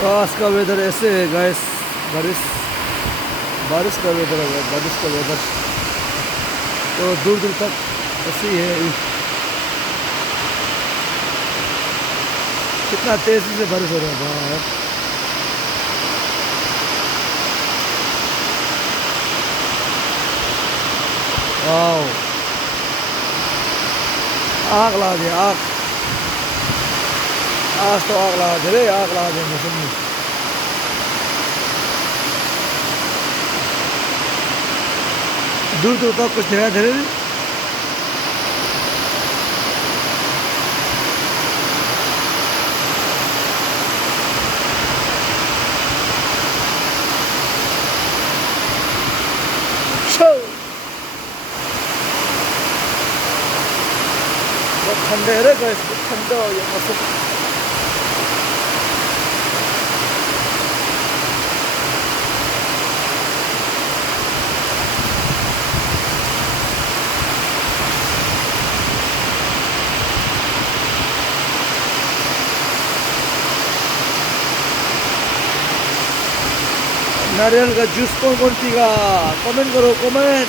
आज का वेदर ऐसे है गाइस। बारिश बारिश का वेदर है, बारिश का वेदर तो दूर दूर तक ऐसे ही है। कितना तेजी से बारिश हो रहा है बाहर। वाओ, आग लगा दिया आग। आज तो आग लगा दे रे, आग लगा दे मौसम में। दूर दूर तक कुछ दिखाई दे रहे। बहुत ठंडे है रे गाइस, ठंडा हो गया मौसम। नारियल का जूस कौन कौन पीगा? कमेंट करो, कमेंट।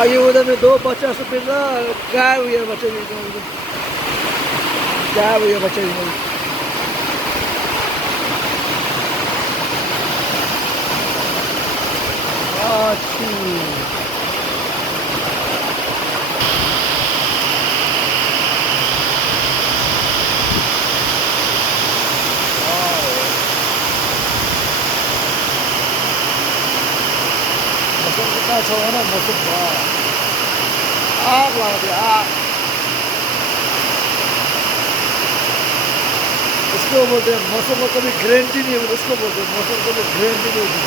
आगे उधर में दो बच्चा से मिल रहा, गायब हुए बच्चे भी, गायब हुए बच्चे भी। मौसम कितना अच्छा है ना, मौसम आग लगा दिया आग। उसको बोलते हैं मौसम को कभी गारंटी नहीं है, उसको बोलते हैं मौसम को कभी गारंटी नहीं होती।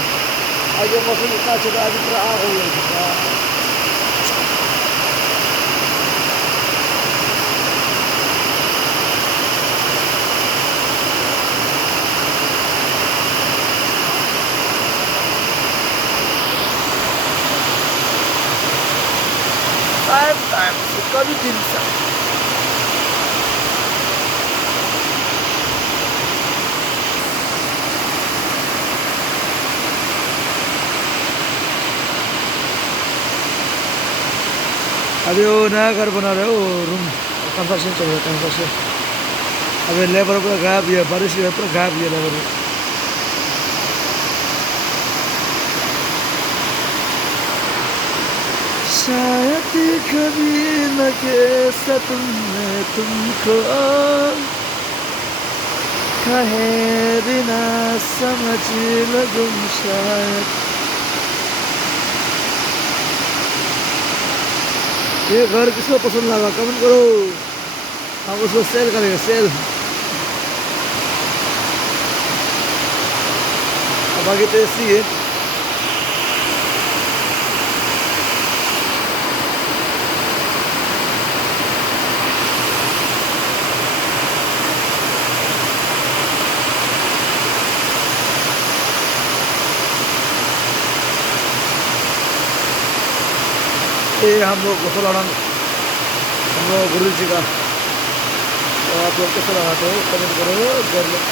आगे मौसम इतना अच्छा था, अभी पूरा आग हो गया। टाइम से कभी दिन सा अभी वो नया घर बना रहे हो, रूम कंस्ट्रक्शन चल रहा है, कंस्ट्रक्शन। अभी लेबर पूरा गायब भी है, बारिश की वजह से पूरा गायब भी है लेबर। शायद कभी लगे तुमने तुमको, कहे बिना समझ लगूं शायद। ये घर किसको पसंद लगा कमेंट करो, हम उसको सेल करेंगे, सेल। अब आगे तो ऐसी है। ये हम लोग मुसलमान, हम लोग गुरु जी का। तो आप लोग कैसे लगाते हो कमेंट करो कर लो।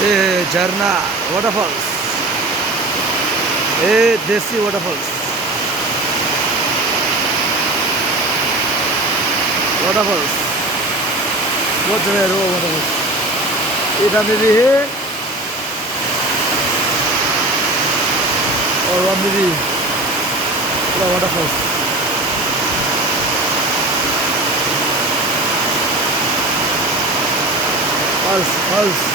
ये झरना वाटरफॉल्स, ये देसी वाटरफॉल्स, वाटरफॉल्स बहुत जगह है वो वाटरफॉल्स। इधर में भी है और वहाँ में भी पूरा वाटरफॉल्स। फॉल्स फॉल्स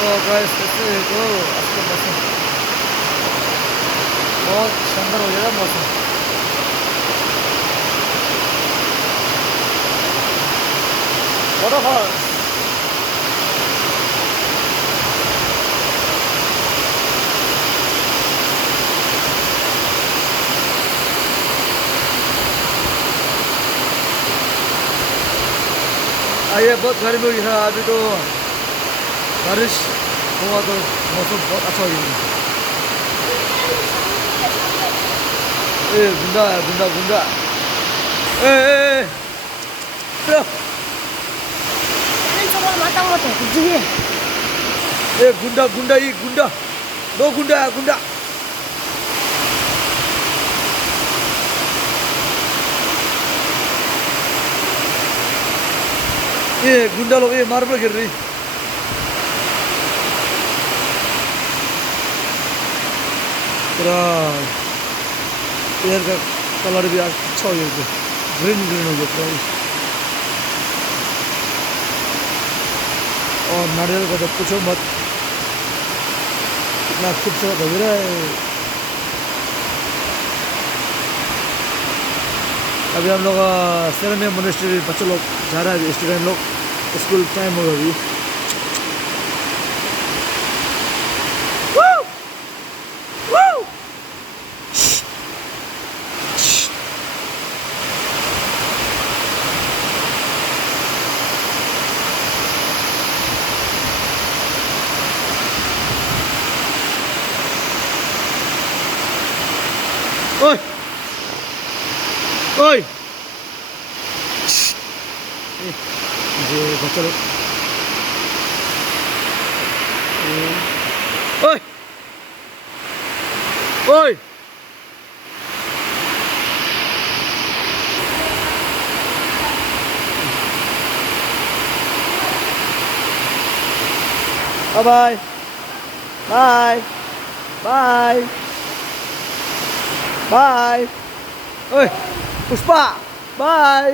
तो गाइस कैसे तो आज का मौसम बहुत सुंदर हो जाएगा मौसम। waterfall. ये बहुत गर्मी हुई है अभी तो बारिश हुआ तो मौसम बहुत अच्छा हो गया। ए गुंडा है गुंडा गुंडा ए 들어 다른 쪽으로 마땅 못해. 그치? 에 군다 군다 이 군다 너 군다야 군다 ये गुंडा लोग ये मार्बल गिर रही पूरा एयर का कलर भी अच्छा हो गया ग्रीन ग्रीन हो गया पूरा और नारियल का तो पूछो मत इतना खूबसूरत हो रहा है। अभी हम लोग सेरेनिया मोनेस्ट्री बच्चे लोग जा रहा है स्टूडेंट लोग स्कूल टाइम होगा अभी। ओए ओए ये बच्चा लोग ओए ओए बाय बाय बाय बाय ओए पुष्पा बाय